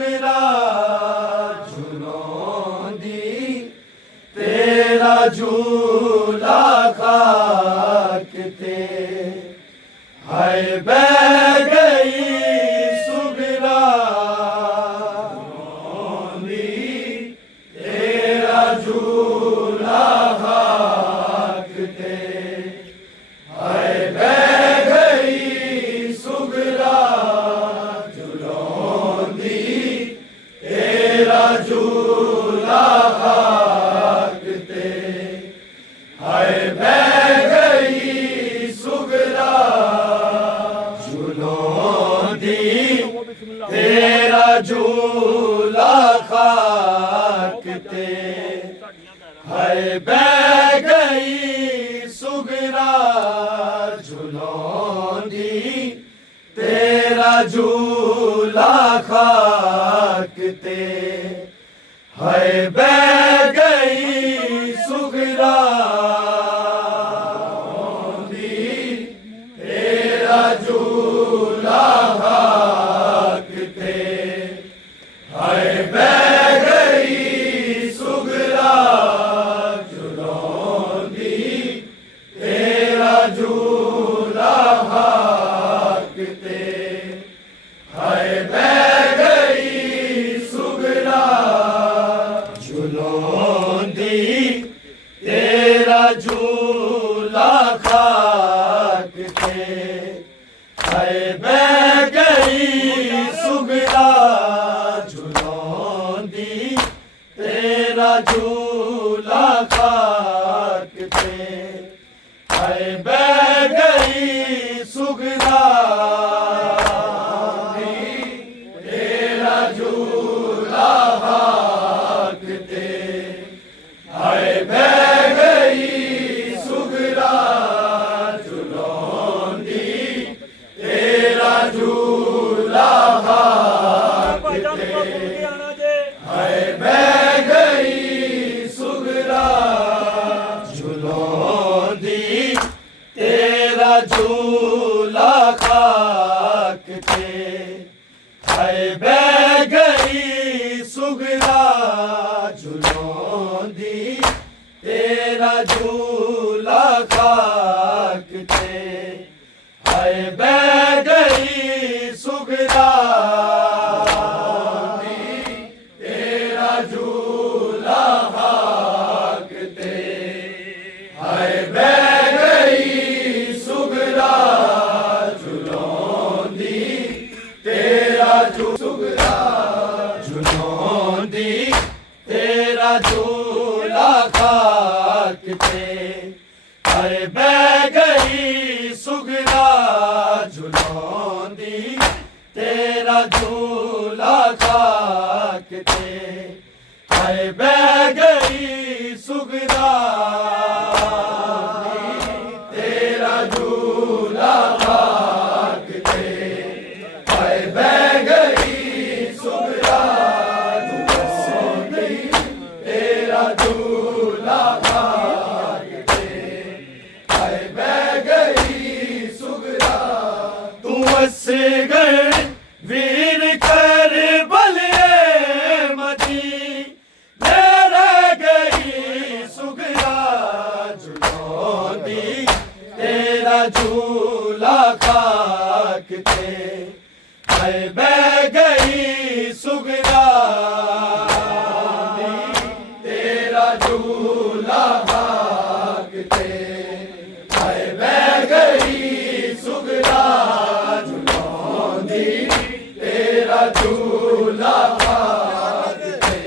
सुगरा झुलोंदी तेरा झूला खाक ते हाय बह गई सुगरा झुलोंदी तेरा झूला खाक ते हाय बह गई सुगरा झुलोंदी तेरा झूला खाक ते हाय बह गई सुगरा झुलोंदी तेरा झूला खाक ते हाय बह गई सुगरा झुलोंदी तेरा झूला खाक ते हाय बह गई सुगरा तेरा झूला खाक ते हाय बह गई सुगरा झुलोंदी तेरा झूला खाक ते हाय बह गई सुगरा झुलोंदी तेरा झूला खाक ते हाय बह गई सुगरा झुलोंदी तेरा झूला खाक ते हाय बह गई सुगरा तेरा झूला खाक ते हाय बह गई सुगरा झुलोंदी तेरा झूला खाक ते हाय बह गई सुगरा झुलोंदी तेरा झूला खाक ते हाय बह गई सुगरा झुलोंदी तेरा झूला खाक ते हाय बह गई सुगरा तेरा झूला खाक ते हाय बह गई सुगरा झुलोंदी तेरा सुगरा झुलोंदी तेरा झूला खाक ते हाय बह गई सुगरा झुलोंदी तेरा झूला खाक ते हाय बह गई सुगरा तेरा झूला खाक ते हाय बह गई सुगरा झुलोंदी तेरा झूला खाक ते हाय बह गई सुगरा तू असगर वीर कर बलिए मदी रह गई सुगरा झुलोंदी तेरा झूला खाक ते हाय बह गई सुगरा तेरा झूला खाक ते हाय बह गई सुगरा झुलोंदी तेरा झूला खाक ते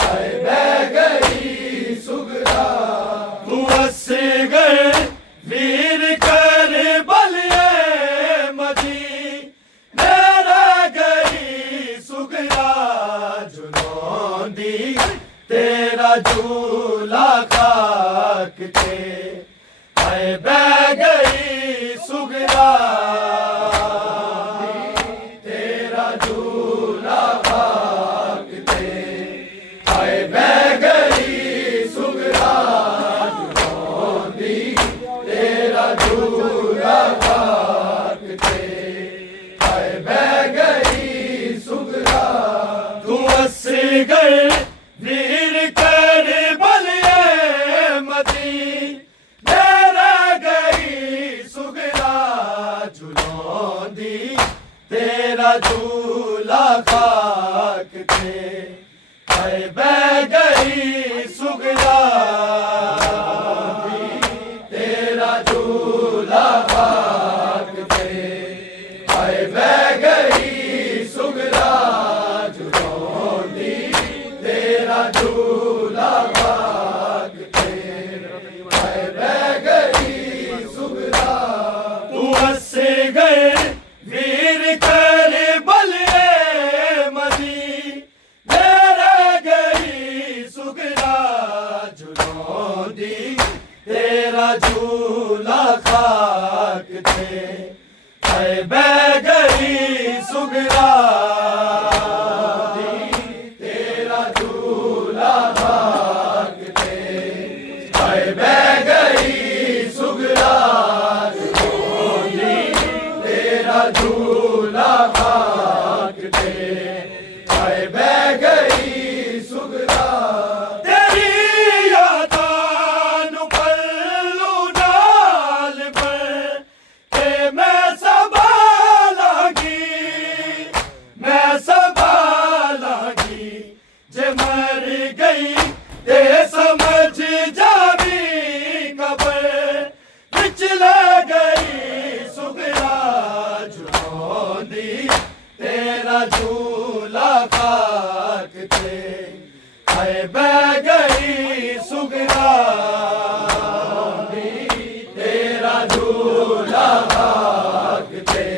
हाय बह गई सुगरा तू असगर वीर कर बलिए मदी रह गई सुगरा झुलोंदी तेरा झूला खाक ते हाय बह गई सुगरा तेरा झूला खाक ते हाय बह गई सुगरा झुलोंदी तेरा झूला खाक ते हाय बह गई सुगरा गए वीर कर बलिए मदी रह गई सुगरा झुलौंदी तेरा झूला खाक ते हाय बह गई सुगरा तेरा झूला खाक ते हाय बह गई सुगरा झुलौंदी तेरा झूला खाक ते हाय बह गई सुगरा तू हंसे गए वीर कर बलिए मदी रह गई सुगरा झुलौंदी तेरा झूला खाक ते हाय बह गई सुगरा तेरा झूला खाक ते हाय बह गई सुगरा झुलौंदी तेरा झूला खाक ते हाय बह गई सुगरा तेरी यादां नूं पल्लू नाल भर के मैं संभालांगी जे मर गई ते समझ जावी कबर विच ले गई सुगरा झुलौंदी तेरा झूला खाक ते हाय बह गई सुगरा तेरा झूला खाक ते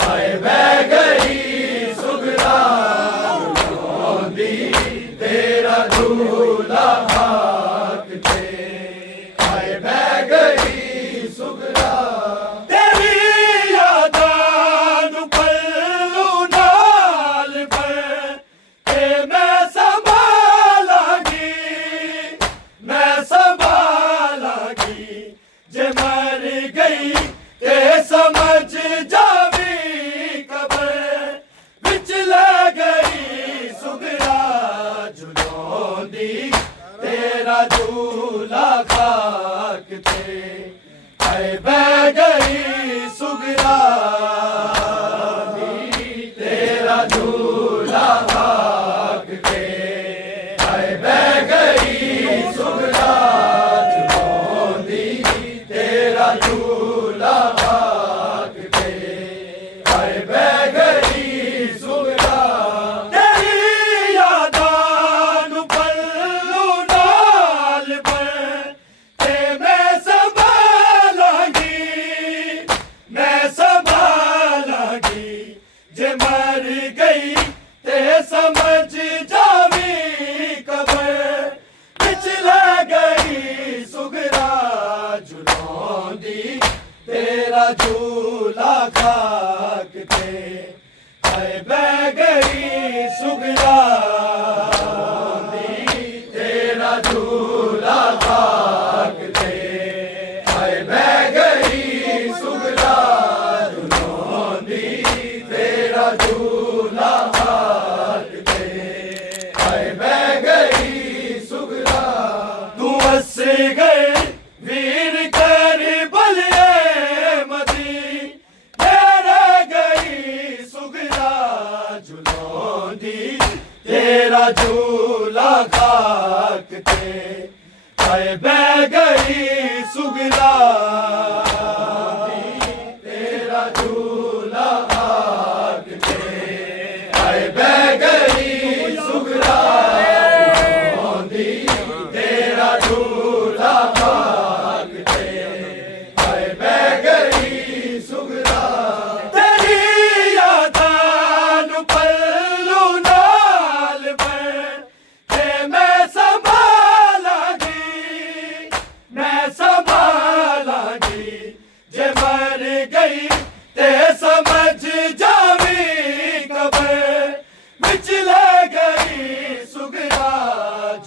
हाय बह गई सुगरा झुलौंदी तेरा झूला खाक ते हाय बह गई सुगरा तेरी यादां नूं पल्लू नाल भर के मैं संभालांगी जे मर गई ते समझ जावी कबर विच ले गई सुगरा झुलौंदी तेरा झूला खाक ते हाय बह गई सुगरा तेरा झूला खाक ते हाय बह गई सुगरा झुलौंदी तेरा झूला खाक ते हाय बह गई सुगरा तेरी यादां नूं पल्लू नाल भर के मैं संभालांगी जे मर गई ते समझ जावी कबर विच ले गई सुगरा झुलौंदी तेरा झूला खाक ते हाय बह गई सुगरा तेरा झूला खाक ते हाय बह गई सुगरा झुलौंदी तेरा झूला खाक ते हाय बह गई सुगरा तू हंस गए वीर कर बलिए मदी रह गई सुगरा झुलौंदी तेरा झूला खाक ते हाय बह गई सुगरा तेरा झूला खाक ते हाय बह गई सुगरा झुलौंदी तेरा झूला खाक ते हाय बह गई सुगरा तेरी यादां नूं पल्लू नाल भर के मैं संभालांगी जे मर गई ते समझ जावी कबर विच ले गई सुगरा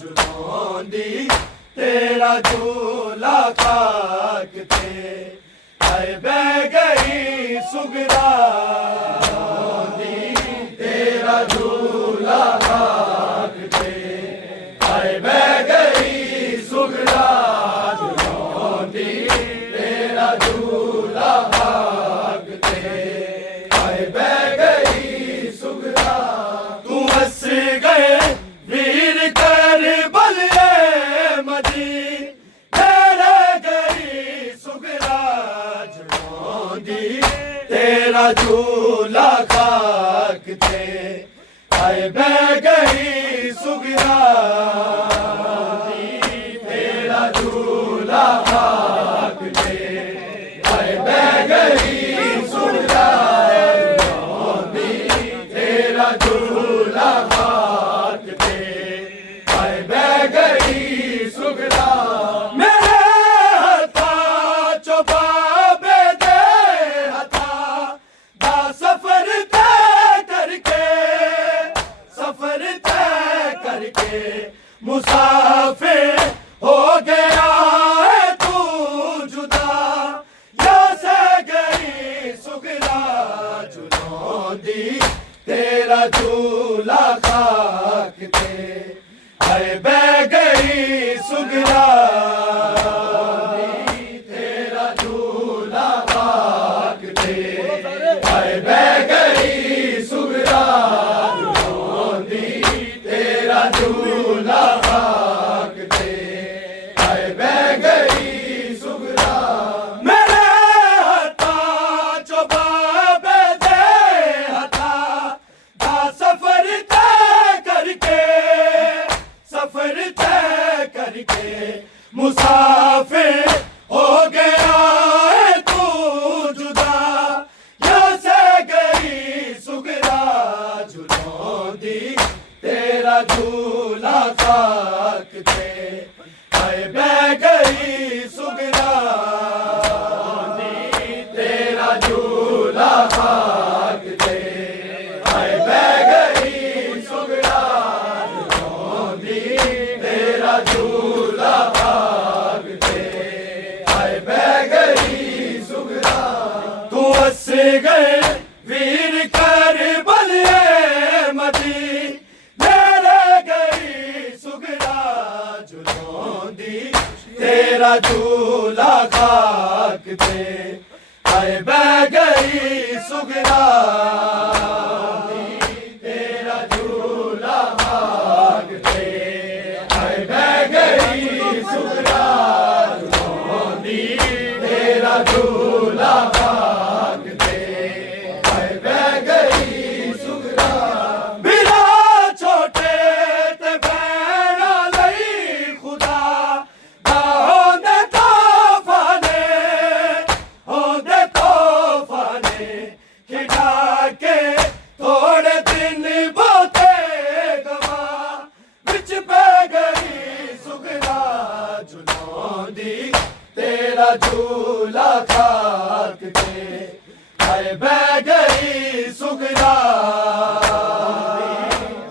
झुलौंदी तेरा झूला खाक ते हाय बह गई सुगरा तेरा झूला खाक गई सुगरा तेरा झूला खाक पे बह गई सुगरा तेरा झूला खाक पे बह गई सुगरा मेरे हथा चोबा बेदे हथा दा सफर तय करके मुसाफिर हो गया है तू जुदा यहाँ से गई सुगरा जुनौदी तेरा झूला खाक पे बह गई सुगरा तेरा झूला खाक पे बह गई सुगरा तेरा झूला खाक पे बह गई सुगरा मेरे हथा चोबा बेदे हथा दा सफर तय करके मुसाफिर हो गया है तू जुदा यहाँ से गई सुगरा जुनौदी तेरा झूला खाक पे बह गई सुगरा तेरा झूला खाक पे बह गई सुगरा तेरा झूला खाक पे बह गई सुगरा तू हंस गए वीर कर बलिए मदी तेरा झूला खाक पे बह गई सुगरा तेरा झूला खाक पे बह गई सुगरा तेरा झूला खाक पे बह गई सुगरा बिना छोटे ते बहना लई खुदा तेरा झूला खाक पे बह गई सुगरा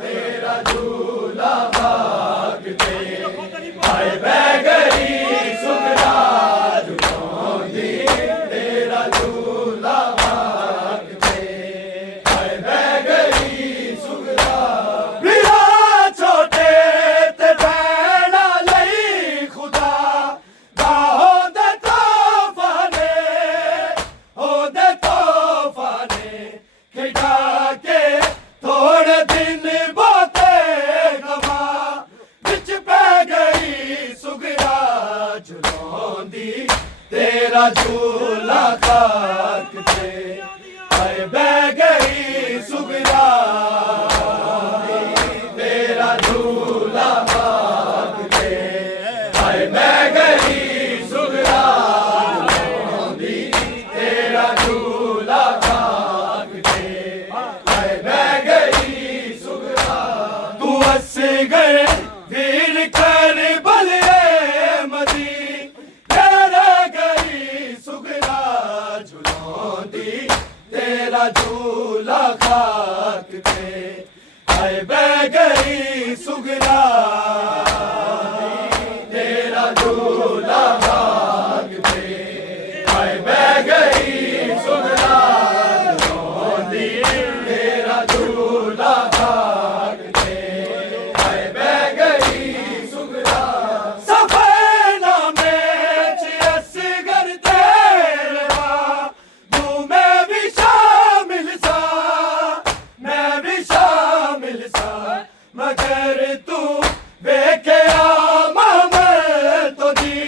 तेरा झूला खाक पे बह गई सुगरा तेरा झूला खाक पे बह गई सुगरा बिना छोटे ते बहना लई खुदा तेरा झूला खाक पे बह गई सुगरा तेरा झूला खाक पे बह गई सुगरा तेरा झूला खाक पे बह गई सुगरा तू हंस गए वीर कर बलिए मदी तेरा झूला खाक पे बह गई सुगरा तेरा झूला खाक पे बह गई सुगरा तेरा झूला खाक पे बह गई सुगरा सफेना में चियस करते मगर तू बेख्या महमद तो दी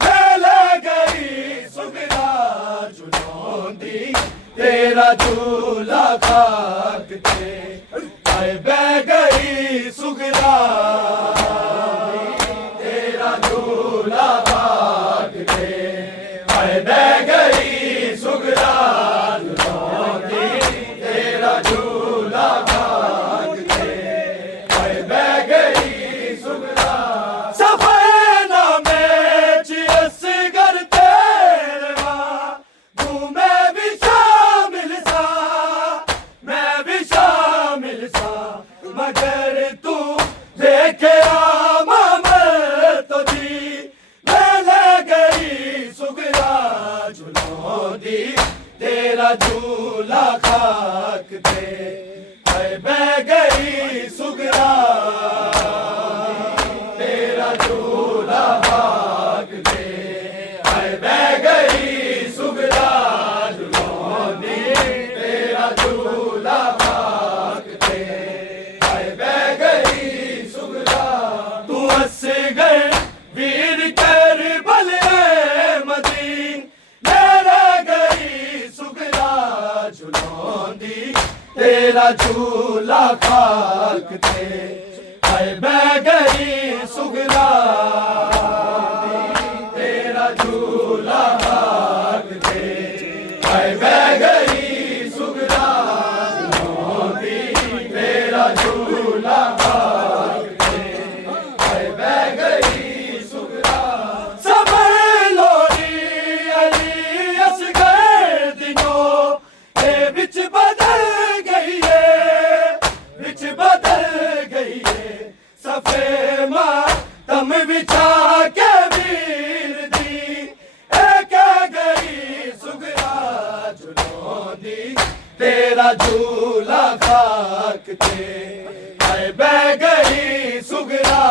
ले गई सुगरा जुनौदी तेरा झूला खाक पे बह गई सुगरा तेरा झूला भाग के हाय बह गई सुगरा झुलौंदी तेरा झूला भाग के हाय बह गई सुगरा सफेना में चियस गर तेरे माँ घूमे भी शामिल सा मैं भी शामिल सा मगर तू देखे आमा मैं तो जी मैं ले गई सुगरा झुलौंदी तेरा झूला खाक पे हाय बह गई सुगरा तेरा झूला भाग पे हाय बह गई सुगरा झुलौंदी तेरा झूला भाग पे हाय बह गई सुगरा तू हंस गए वीर कर बले मदीन मेरा गई सुगरा झुलौंदी तेरा झूला खाक थे हाय बह गई सुगरा तेरा झूला भाग थे हाय बह गई सुगरा झुलौंदी तेरा झूला भाग थे हाय बह गई सुगरा समय लोरी अली असगर दिनों ये बिच बदल गई है बिच बदल गई है सफे माँ तम बिछा के वीर दी एक गई सुगरा झुलौंदी तेरा झूला खाक थे हाय बह गई सुगरा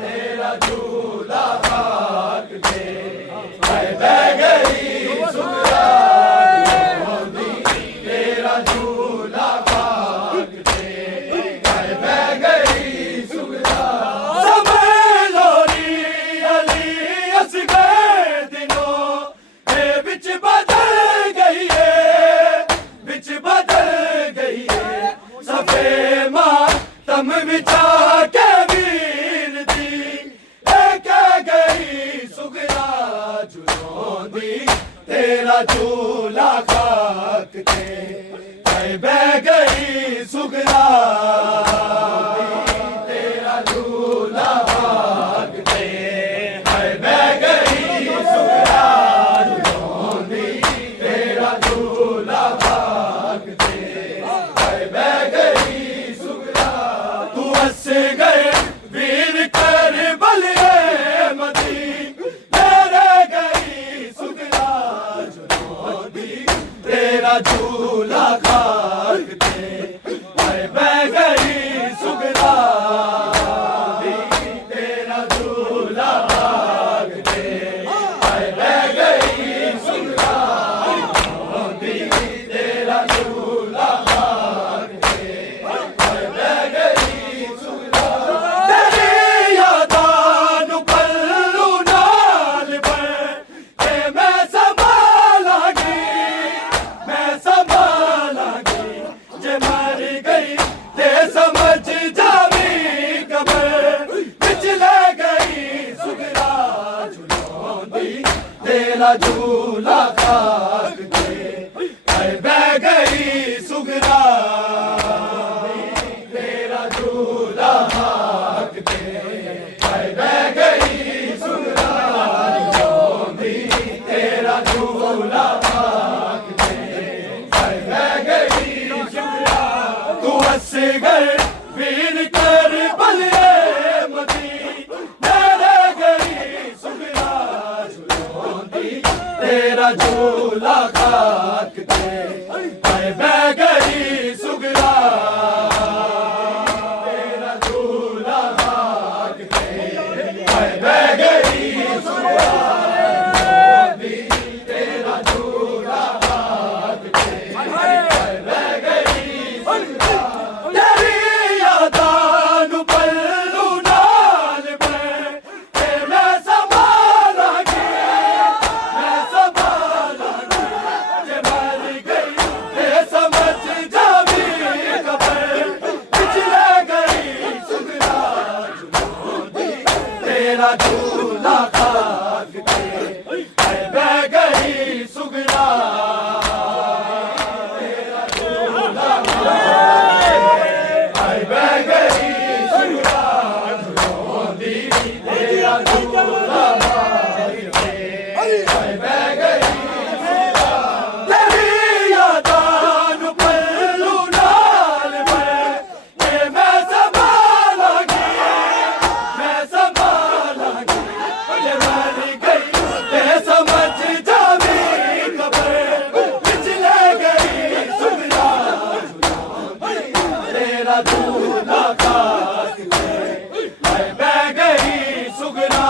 तेरा झूला खाक थे हाय बह गई सुगरा झुलौंदी तेरा झूला भाग थे हाय बह गई सुगरा समय लोरी अली असगर दिनों ये बिच बदल गई है बिच बदल गई है सफे माँ तम बिछा के वीर दी एक गई सुगरा झुलौंदी तेरा झूला खाक थे हाय बह गई सुगरा तेरा झूला भाग थे हाय बह गई सुगरा झुलौंदी तेरा झूला भाग थे हाय बह गई सुगरा तू हंस गए वीर कर बले मदीन मेरे गई सुगरा झुलौंदी तेरा झूला खाक थे हाय बह गई सुगरा तेरा झूला भाग थे हाय बह गई सुगरा झुलौंदी तेरा झूला भाग थे हाय बह गई सुगरा तेरी यादां नू पल्लू नाल बन के मैं संभालांगी जे मर गई ते समझ जावी कबर बिच ले गई सुगरा झुलौंदी तेरा झूला खाक थे हाय बह गई सुगरा तेरा झूला भाग थे हाय बह गई सुगरा झुलौंदी तेरा झूला भाग थे हाय बह गई सुगरा तू हंस गए वीर कर बले मदीन मेरे गई सुगरा झुलौंदी तेरा झूला खाक थे हाय बह गई सुगरा तेरा झूला भाग थे हाय बह गई सुगरा झुलौंदी तेरा झूला भाग थे हाय बह गई सुगरा तेरी यादां नू पल्लू नाल बन के मैं संभालांगी जे मर तेरा झूला खाक ते हाय बह गई सुगना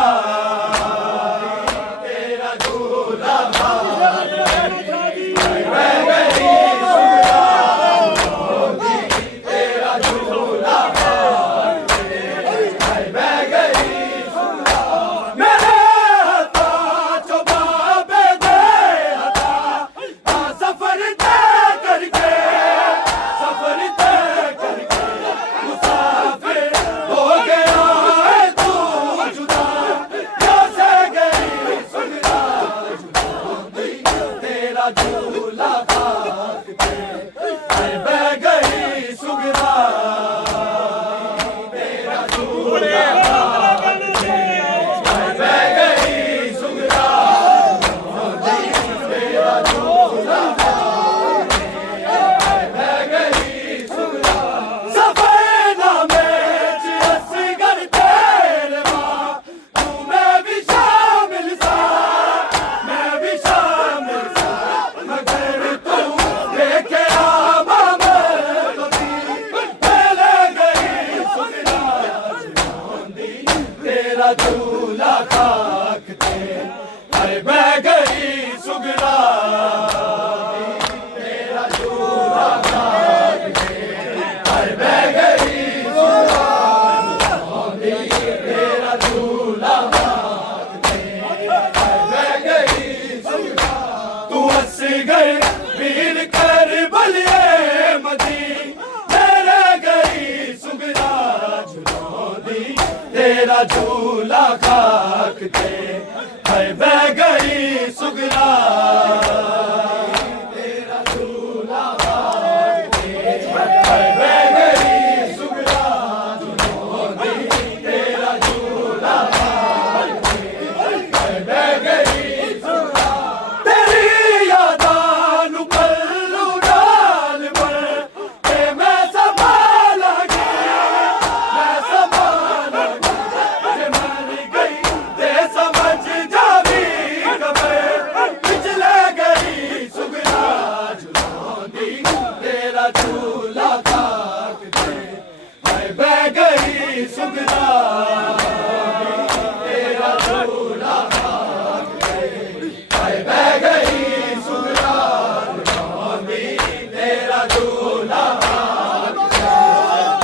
तेरा झूला खाक ते हाय बह गई सुगना तेरा झूला खाक ते हाय बह गई सुगना मेरे हथा चोबाबे दे हथा सफर तय करके मुसाफिर हो गया है तू जुदा कैसे गई सुगना तेरा झूला खाक ते हाय बह गई सुगना तेरा झूला खाक ते हाय बह गई सुगना तेरा झूला तेरा झूला खाक ते हाय बह गई सुगना तेरा झूला खाक ते हाय बह गई सुगना तेरा झूला खाक ते हाय बह गई सुगना तू हंस गए वीर कर बलिए मदी तेरे गई सुगना झुलौदी तेरा झूला खाक ते हाय बह गई सुगना तेरा झूला खाक ते हाय बह गई सुगना झुलौदी तेरा झूला खाक ते हाय बह गई सुगना तेरी यादां नू पल्लू डाल पर ते मैं संभालांगी मैं संभालांगी जे मर गई ते समझ जावी कबर पिछले गई सुगना झुलौंदी तेरा झूला खाक ते हाय बह गई सुगना तेरा झूला खाक ते हाय बह गई सुगना झुलौंदी तेरा झूला खाक ते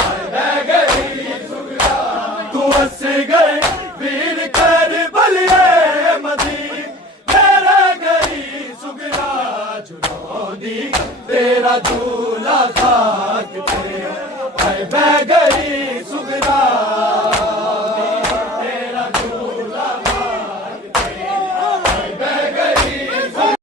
हाय बह गई सुगना तू हंस गए वीर कर बलिए मदी तेरे गई सुगना झुलौंदी तेरा झूला खाक ते हाय बह गई सुगना